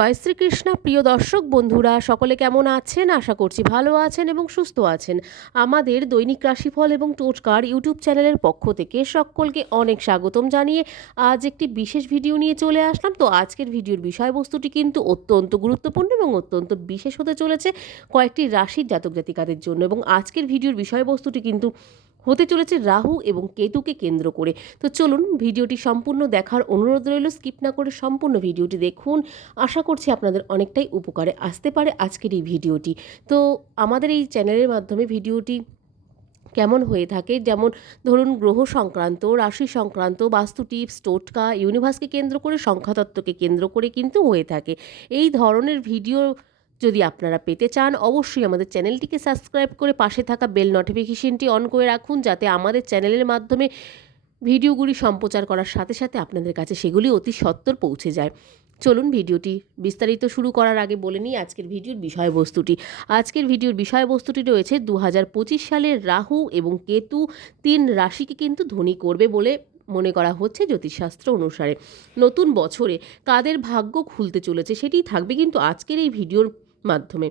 জয় শ্রীকৃষ্ণ। প্রিয় দর্শক বন্ধুরা, সকলে কেমন আছেন? আশা করছি ভালো আছেন এবং সুস্থ আছেন। আমাদের দৈনিক রাশিফল এবং টোটকার ইউটিউব চ্যানেলের পক্ষ থেকে সকলকে অনেক স্বাগতম জানিয়ে আজ একটি বিশেষ ভিডিও নিয়ে চলে আসলাম। তো আজকের ভিডিওর বিষয়বস্তুটি কিন্তু অত্যন্ত গুরুত্বপূর্ণ এবং অত্যন্ত বিশেষ হতে চলেছে কয়েকটি রাশির জাতক জাতিকাদের জন্য এবং আজকের ভিডিওর বিষয়বস্তুটি কিন্তু হতে চলেছে রাহু এবং কেতুকে কেন্দ্র করে। তো চলুন ভিডিওটি সম্পূর্ণ দেখার অনুরোধ রইল, স্কিপ না করে সম্পূর্ণ ভিডিওটি দেখুন। আশা করছি আপনাদের অনেকটাই উপকারে আসতে পারে আজকের এই ভিডিওটি। তো আমাদের এই চ্যানেলের মাধ্যমে ভিডিওটি কেমন হয়ে থাকে, যেমন ধরুন গ্রহ সংক্রান্ত, রাশি সংক্রান্ত, বাস্তু টিপস, টোটকা, ইউনিভার্সকে কেন্দ্র করে, সংখ্যাতত্ত্বকে কেন্দ্র করে কিন্তু হয়ে থাকে। এই ধরনের ভিডিও যদি আপনারা পেতে চান, অবশ্যই আমাদের চ্যানেলটিকে সাবস্ক্রাইব করে পাশে থাকা বেল নোটিফিকেশনটি অন করে রাখুন, যাতে আমাদের চ্যানেলের মাধ্যমে ভিডিওগুলি সম্প্রচার করার সাথে সাথে আপনাদের কাছে সেগুলি অতি সত্বর পৌঁছে যায়। চলুন ভিডিওটি বিস্তারিত শুরু করার আগে বলে নিই আজকের ভিডিওর বিষয়বস্তুটি। আজকের ভিডিওর বিষয়বস্তুটি রয়েছে দু হাজার পঁচিশ সালের রাহু এবং কেতু তিন রাশিকে কিন্তু ধনী করবে বলে মনে করা হচ্ছে জ্যোতিষশাস্ত্র অনুসারে। নতুন বছরে কাদের ভাগ্য খুলতে চলেছে সেটিই থাকবে কিন্তু আজকের এই ভিডিওর মাধ্যমে।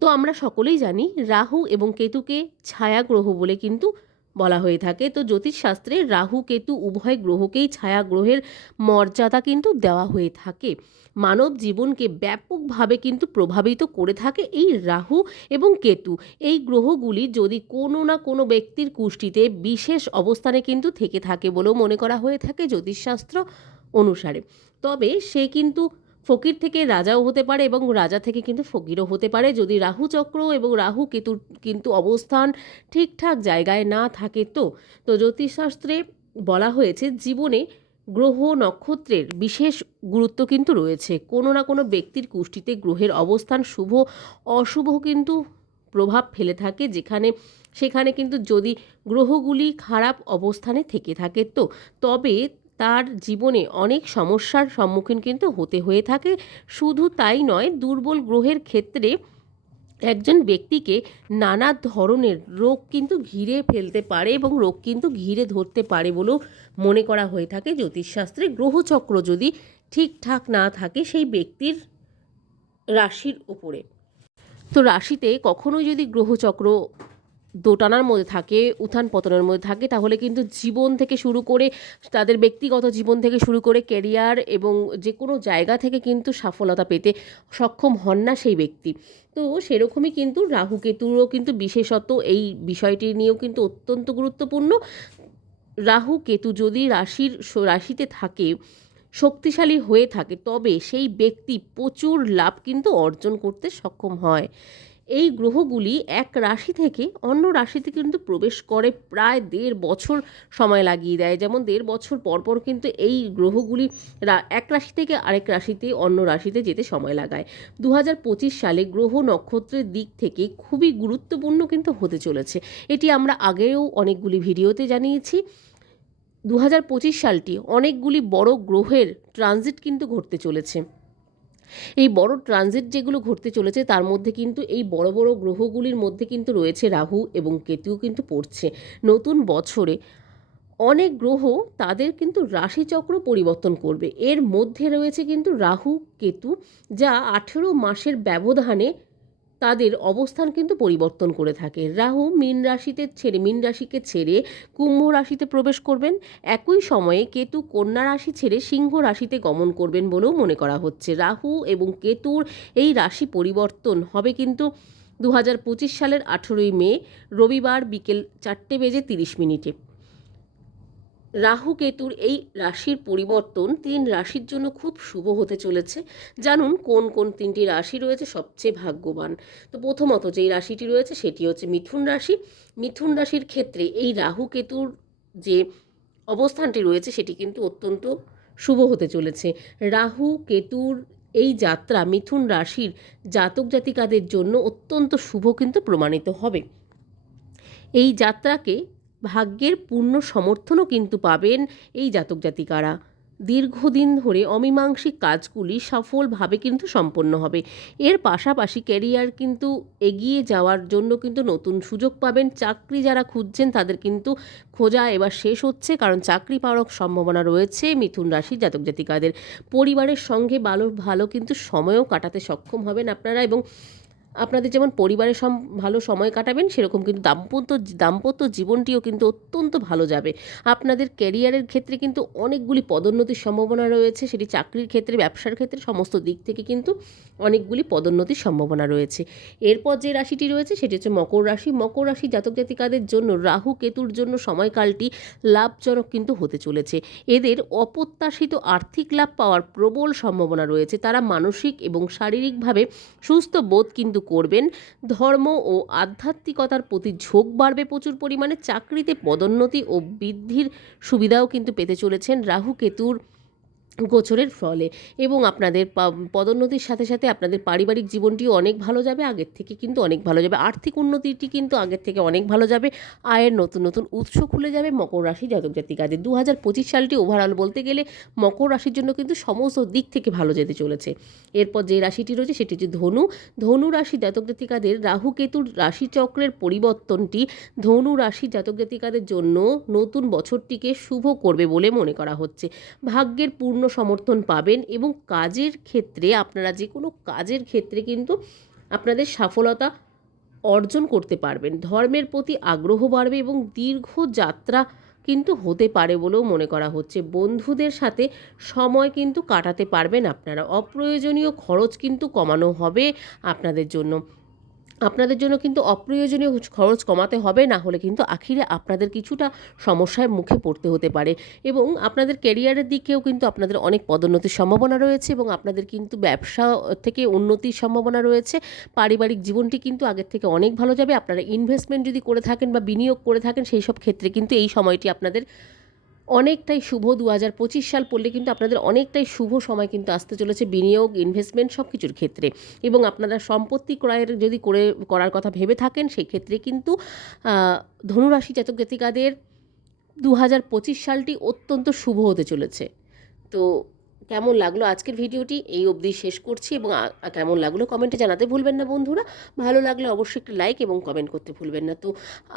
তো আমরা সকলেই জানি রাহু এবং কেতুকে ছায়া গ্রহ বলে কিন্তু বলা হয়ে থাকে। তো জ্যোতিষশাস্ত্রে রাহু, কেতু উভয় গ্রহকেই ছায়া গ্রহের মর্যাদা কিন্তু দেওয়া হয়ে থাকে। মানব জীবনকে ব্যাপকভাবে কিন্তু প্রভাবিত করে থাকে এই রাহু এবং কেতু। এই গ্রহগুলি যদি কোনো না কোনো ব্যক্তির কুষ্টিতে বিশেষ অবস্থানে কিন্তু থেকে থাকে বলেও মনে করা হয়ে থাকে জ্যোতিষশাস্ত্র অনুসারে। তবে সে কিন্তু ফকির থেকে রাজাও হতে পারে এবং রাজা থেকে কিন্তু ফকিরও হতে পারে। যদি রাহু চক্র এবং রাহু কেতুর কিন্তু অবস্থান ঠিকঠাক জায়গায় না থাকে তো তো জ্যোতিষশাস্ত্রে বলা হয়েছে জীবনে গ্রহ নক্ষত্রের বিশেষ গুরুত্ব কিন্তু রয়েছে। কোনো না কোনো ব্যক্তির কুষ্টিতে গ্রহের অবস্থান শুভ, অশুভ কিন্তু প্রভাব ফেলে থাকে, যেখানে, সেখানে কিন্তু যদি গ্রহগুলি খারাপ অবস্থানে থেকে থাকে তো, তবে তার জীবনে অনেক সমস্যার সম্মুখীন কিন্তু হতে হয়ে থাকে। শুধু তাই নয়, দুর্বল গ্রহের ক্ষেত্রে একজন ব্যক্তিকে নানা ধরনের রোগ কিন্তু ঘিরে ফেলতে পারে এবং রোগ কিন্তু ঘিরে ধরতে পারে বলেও মনে করা হয়ে থাকে। জ্যোতিষশাস্ত্রে গ্রহচক্র যদি ঠিকঠাক না থাকে সেই ব্যক্তির রাশির ওপরে তো রাশিতে কখনোই যদি গ্রহচক্র দোটানার মধ্যে থাকে উত্থান পতনের মধ্যে থাকে, তাহলে কিন্তু জীবন থেকে শুরু করে তাদের ব্যক্তিগত জীবন থেকে শুরু করে ক্যারিয়ার এবং যে কোনো জায়গা থেকে কিন্তু সফলতা পেতে সক্ষম হন না সেই ব্যক্তি। তো সেরকমই কিন্তু রাহু কেতুরও কিন্তু বিশেষত এই বিষয়টি নিয়েও কিন্তু অত্যন্ত গুরুত্বপূর্ণ। রাহু কেতু যদি রাশির রাশিতে থাকে, শক্তিশালী হয়ে থাকে, তবে সেই ব্যক্তি প্রচুর লাভ কিন্তু অর্জন করতে সক্ষম হয়। এই গ্রহগুলি এক রাশি থেকে অন্য রাশিতে কিন্তু প্রবেশ করে প্রায় দেড় বছর সময় লাগিয়ে দেয়। যেমন দেড় বছর পরপর কিন্তু এই গ্রহগুলি এক রাশি থেকে আরেক রাশিতে, অন্য রাশিতে যেতে সময় লাগায়। দু হাজার পঁচিশ সালে গ্রহ নক্ষত্রের দিক থেকে খুবই গুরুত্বপূর্ণ কিন্তু হতে চলেছে। এটি আমরা আগেও অনেকগুলি ভিডিওতে জানিয়েছি। দু হাজার পঁচিশ সালটি অনেকগুলি বড় গ্রহের ট্রানজিট কিন্তু ঘটতে চলেছে। এই বড় ট্রানজিট যেগুলো ঘটতে চলেছে, তার মধ্যে কিন্তু এই বড় বড় গ্রহগুলির মধ্যে কিন্তু রয়েছে রাহু এবং কেতুও কিন্তু পড়ছে। নতুন বছরে অনেক গ্রহ তাদের কিন্তু রাশিচক্র পরিবর্তন করবে। এর মধ্যে রয়েছে কিন্তু রাহু, কেতু, যা আঠেরো মাসের ব্যবধানে তাদের অবস্থান কিন্তু পরিবর্তন করে থাকে। রাহু মীন রাশিতে ছেড়ে, মীন রাশিকে ছেড়ে কুম্ভ রাশিতে প্রবেশ করবেন। একই সময়ে কেতু কন্যা রাশি ছেড়ে সিংহ রাশিতে গমন করবেন বলেও মনে করা হচ্ছে। রাহু এবং কেতুর এই রাশি পরিবর্তন হবে কিন্তু দু হাজার পঁচিশ সালের আঠেরোই মে, রবিবার বিকেল চারটে বেজে তিরিশ মিনিটে। রাহু কেতুর এই রাশির পরিবর্তন তিন রাশির জন্য খুব শুভ হতে চলেছে। জানুন কোন কোন তিনটি রাশি রয়েছে সবচেয়ে ভাগ্যবান। তো প্রথমত যেই রাশিটি রয়েছে সেটি হচ্ছে মিথুন রাশি। মিথুন রাশির ক্ষেত্রে এই রাহু কেতুর যে অবস্থানটি রয়েছে সেটি কিন্তু অত্যন্ত শুভ হতে চলেছে। রাহু কেতুর এই যাত্রা মিথুন রাশির জাতক জাতিকাদের জন্য অত্যন্ত শুভ কিন্তু প্রমাণিত হবে। এই যাত্রাকে ভাগ্যের পূর্ণ সমর্থনও কিন্তু পাবেন এই জাতক জাতিকারা। দীর্ঘদিন ধরে অমীমাংসিক কাজগুলি সফলভাবে কিন্তু সম্পন্ন হবে। এর পাশাপাশি ক্যারিয়ার কিন্তু এগিয়ে যাওয়ার জন্য কিন্তু নতুন সুযোগ পাবেন। চাকরি যারা খুঁজছেন তাদের কিন্তু খোঁজা এবার শেষ হচ্ছে, কারণ চাকরি পাওয়ার সম্ভাবনা রয়েছে মিথুন রাশি জাতক জাতিকাদের। পরিবারের সঙ্গে ভালো ভালো কিন্তু সময়ও কাটাতে সক্ষম হবেন আপনারা এবং আপনাদের যেমন পরিবারের সম, ভালো সময় কাটাবেন, সেরকম কিন্তু দাম্পত্য দাম্পত্য জীবনটিও কিন্তু অত্যন্ত ভালো যাবে। আপনাদের ক্যারিয়ারের ক্ষেত্রে কিন্তু অনেকগুলি পদোন্নতির সম্ভাবনা রয়েছে, সেটি চাকরির ক্ষেত্রে, ব্যবসার ক্ষেত্রে, সমস্ত দিক থেকে কিন্তু অনেকগুলি পদোন্নতির সম্ভাবনা রয়েছে। এরপর যে রাশিটি রয়েছে, সেটি হচ্ছে মকর রাশি। মকর রাশি জাতক জাতিকাদের জন্য রাহু কেতুর জন্য সময়কালটি লাভজনক কিন্তু হতে চলেছে। এদের অপ্রত্যাশিত আর্থিক লাভ পাওয়ার প্রবল সম্ভাবনা রয়েছে। তারা মানসিক এবং শারীরিকভাবে সুস্থ বোধ কিন্তু করবেন। ধর্ম ও আধ্যাত্মিকতার প্রতি ঝোঁক বাড়বে প্রচুর পরিমাণে। চাকরিতে পদোন্নতি ও বৃদ্ধির সুবিধাও কিন্তু পেতে চলেছেন রাহু কেতুর গোচরের ফলে এবং আপনাদের পদোন্নতির সাথে সাথে আপনাদের পারিবারিক জীবনটিও অনেক ভালো যাবে, আগের থেকে কিন্তু অনেক ভালো যাবে। আর্থিক উন্নতিটি কিন্তু আগের থেকে অনেক ভালো যাবে, আয়ের নতুন নতুন উৎস খুলে যাবে মকর রাশি জাতক জাতিকাদের দু হাজার পঁচিশ সালটি ওভারঅল বলতে গেলে মকর রাশির জন্য কিন্তু সমস্ত দিক থেকে ভালো যেতে চলেছে। এরপর যে রাশিটি রয়েছে সেটি হচ্ছে ধনু। ধনু রাশি জাতক জাতিকাদের রাহু কেতুর রাশিচক্রের পরিবর্তনটি ধনু রাশি জাতক জাতিকাদের জন্য নতুন বছরটিকে শুভ করবে বলে মনে করা হচ্ছে। ভাগ্যের পূর্ণ সমর্থন পাবেন এবং কাজের ক্ষেত্রে আপনারা যে কোনো কাজের ক্ষেত্রে কিন্তু আপনাদের সফলতা অর্জন করতে পারবেন। ধর্মের প্রতি আগ্রহ বাড়বে এবং দীর্ঘ যাত্রা কিন্তু হতে পারে বলেও মনে করা হচ্ছে। বন্ধুদের সাথে সময় কিন্তু কাটাতে পারবেন আপনারা। অপ্রয়োজনীয় খরচ কিন্তু কমানো হবে আপনাদের জন্য। আপনাদের জন্য কিন্তু অপ্রয়োজনীয় খরচ কমাতে হবে, না হলে কিন্তু আখিরে আপনাদের কিছুটা সমস্যায় মুখে পড়তে হতে পারে। এবং আপনাদের ক্যারিয়ারের দিকেও কিন্তু আপনাদের অনেক পদোন্নতির সম্ভাবনা রয়েছে এবং আপনাদের কিন্তু ব্যবসা থেকে উন্নতির সম্ভাবনা রয়েছে। পারিবারিক জীবনটি কিন্তু আগের থেকে অনেক ভালো যাবে। আপনারা ইনভেস্টমেন্ট যদি করে থাকেন বা বিনিয়োগ করে থাকেন, সেই সব ক্ষেত্রে কিন্তু এই সময়টি আপনাদের অনেকটাই শুভ দু হাজার পঁচিশ সাল পড়লে কিন্তু আপনাদের অনেকটাই শুভ সময় কিন্তু আসতে চলেছে বিনিয়োগ ইনভেস্টমেন্ট সব কিছুর ক্ষেত্রে। এবং আপনারা সম্পত্তি ক্রয়ের যদি করে, করার কথা ভেবে থাকেন, সেক্ষেত্রে কিন্তু ধনুরাশি জাতক জাতিকাদের দু হাজার পঁচিশ সালটি অত্যন্ত শুভ হতে চলেছে। তো কেমন লাগল আজকের ভিডিওটি? এই অবধি শেষ করছি এবং কেমন লাগল কমেন্টে জানাতে ভুলবেন না বন্ধুরা। ভালো লাগলে অবশ্যই একটি লাইক এবং কমেন্ট করতে ভুলবেন না। তো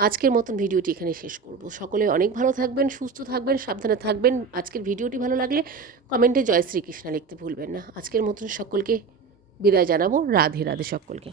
আজকের মতন ভিডিওটি এখানে শেষ করব। সকলে অনেক ভালো থাকবেন, সুস্থ থাকবেন, সাবধানে থাকবেন। আজকের ভিডিওটি ভালো লাগলে কমেন্টে জয় শ্রীকৃষ্ণা লিখতে ভুলবেন না। আজকের মতন সকলকে বিদায় জানাব। রাধে রাধে সকলকে।